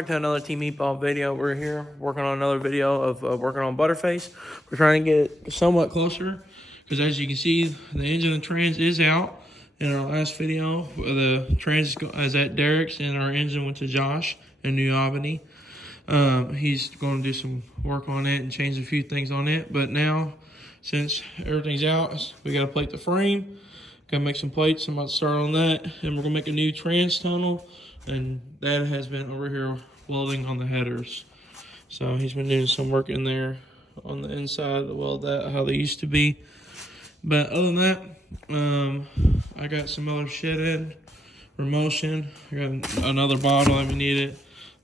back to another Team Meatball video. We're here working on another video of working on ButerFace. We're trying to get somewhat closer because as you can see, the engine and trans is out. In our last video, the trans is at Derek's and our engine went to Josh in New Albany. He's going to do some work on it and change a few things on it. But now, since everything's out, we got to plate the frame. Got to make some plates. I'm about to start on that. And we're going to make a new trans tunnel. And Dad has been over here welding on the headers. So he's been doing some work in there on the inside to weld that how they used to be. But other than that, I got some other shit in for motion. I got another bottle if you need it.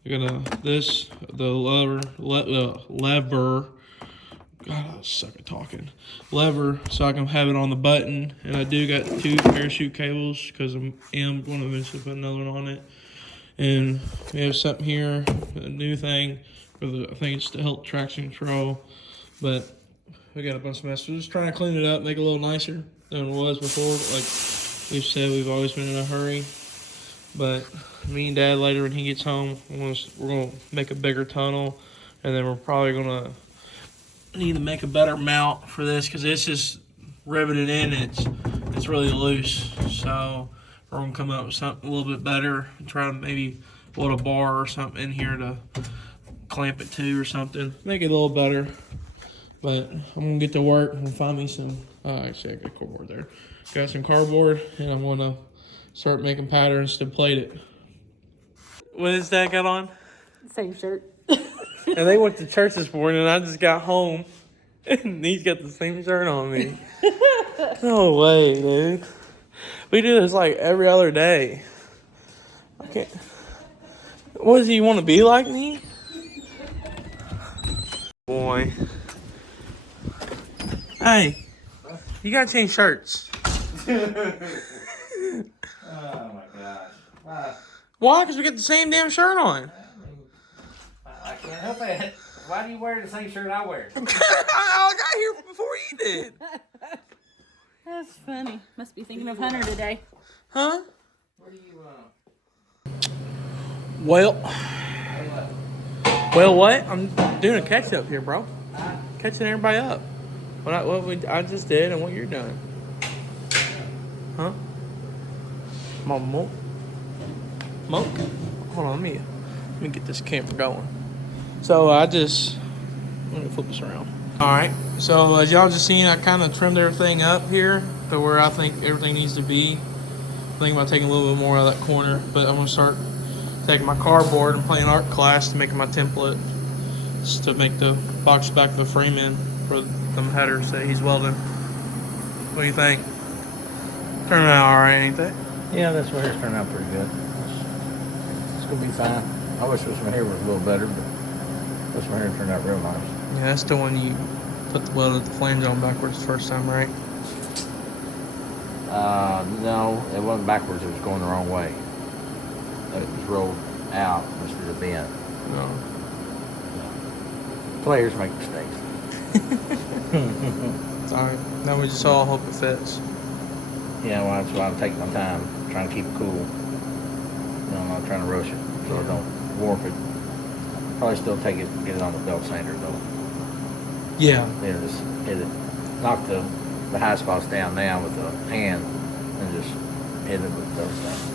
I got the lever. God, I suck at talking. Lever, so I can have it on the button. And I do got 2 parachute cables because I am going to eventually put another one on it. And we have something here, a new thing for I think it's to help traction control. But we got a bunch of mess. We're just trying to clean it up, make it a little nicer than it was before. Like we've said, we've always been in a hurry. But me and Dad later when he gets home, we're gonna make a bigger tunnel, and then we're probably gonna need to make a better mount for this because it's just riveted in. It's really loose. So we're gonna come up with something a little bit better and try to maybe put a bar or something in here to clamp it to or something. Make it a little better. But I'm gonna get to work and find me some, actually I got cardboard there. Got some cardboard and I'm gonna start making patterns to plate it. What does Dad got on? Same shirt. And they went to church this morning and I just got home and he's got the same shirt on me. No way, dude. We do this like every other day. Okay. What does he want to be like me? Boy. Hey, you gotta change shirts. Oh my gosh. Why? Because we got the same damn shirt on. I can't help it. Why do you wear the same shirt I wear? I got here before you did. That's funny. Must be thinking of Hunter today. Huh? What do you Well, what? I'm doing a catch up here, bro. Catching everybody up. I just did and what you're doing. Huh? My monk? Hold on, let me get this camera going. So let me flip this around. All right, so as y'all just seen, I kind of trimmed everything up here to where I think everything needs to be. I'm thinking about taking a little bit more out of that corner, but I'm gonna start taking my cardboard and playing art class to make my template, just to make the box back of the frame in for them headers that he's welding. What do you think? Turning out all right, ain't they? Yeah, this one here's turning out pretty good. It's gonna be fine. I wish this one here was a little better, but this one here turned out real nice. Yeah, that's the one you put the welded flange on backwards the first time, right? No, it wasn't backwards. It was going the wrong way. It was rolled out instead of bent. No. Players make mistakes. Alright, now we just all hope it fits. Yeah, well, that's why I'm taking my time, trying to keep it cool. You know, I'm not trying to rush it, so I don't warp it. Probably still get it on the belt sander though. Yeah. Then just hit it, knock the high spots down now with the hand, and just hit it with the belt sander.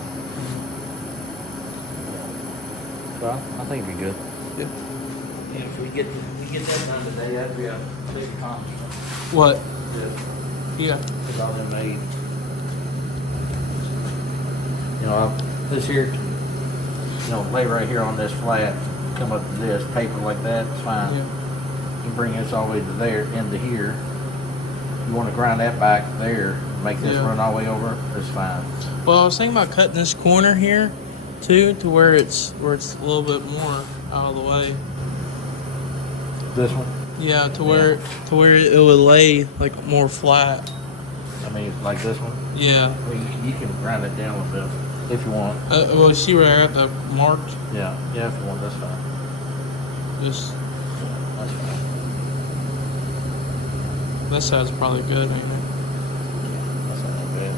Well, I think it'd be good. Yeah. And if we get that done today, that'd be a big accomplishment. What? Yeah. Yeah. Because all them made. You know, this here, lay right here on this flat, come up to this paper like that, it's fine. Yeah. You bring this all the way to there, into here. You want to grind that back there, make this run all the way over, it's fine. Well, I was thinking about cutting this corner here too, to where it's a little bit more out of the way. This one? Yeah, to where it would lay like more flat. I mean, like this one? Yeah. Well, you can grind it down with this if you want. Well, see where I got the marked? Yeah, if you want, that's fine. Just That's fine. this side's probably good, ain't it? That's not bad.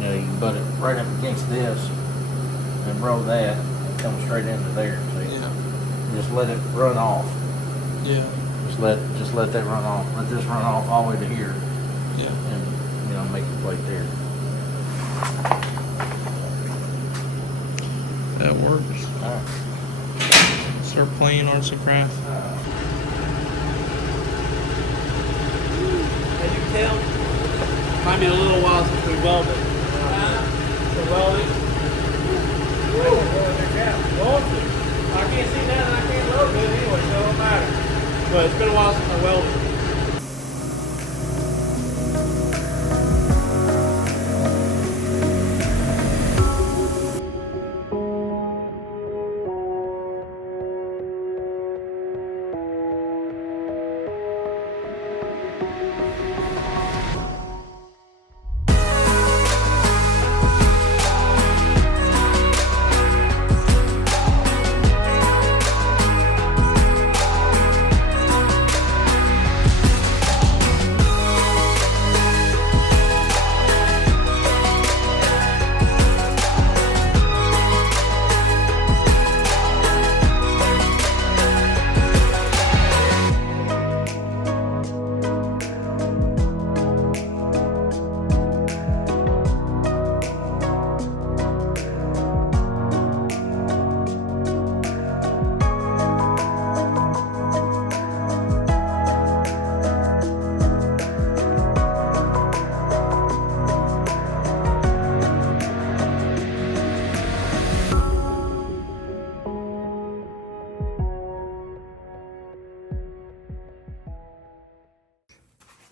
You can butt it right up against this. and roll that, and come straight into there. See? Yeah. Just let it run off. Yeah. Just let that run off. Let this run off all the way to here, Yeah. and you know, make the plate there. That works. All right. Start playing arts and crafts. As you can tell, might be a little while since we welded. The welding. I can't see that and I can't weld good anyway, so it don't matter. But it's been a while since I welded.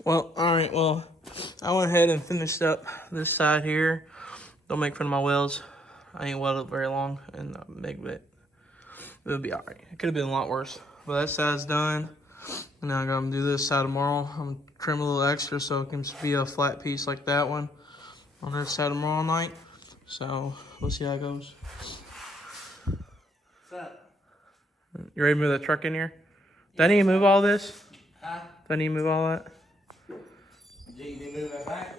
Well, alright, well, I went ahead and finished up this side here. Don't make fun of my welds. I ain't welded very long and big bit. It'll be alright. It could have been a lot worse. But that side's done. And now I'm gonna do this side tomorrow. I'm gonna trim a little extra so it can be a flat piece like that one on this side tomorrow night. So we'll see how it goes. What's up? You ready to move that truck in here? Do I need to move all this? Huh? Do I need to move all that? Do you need to move that back?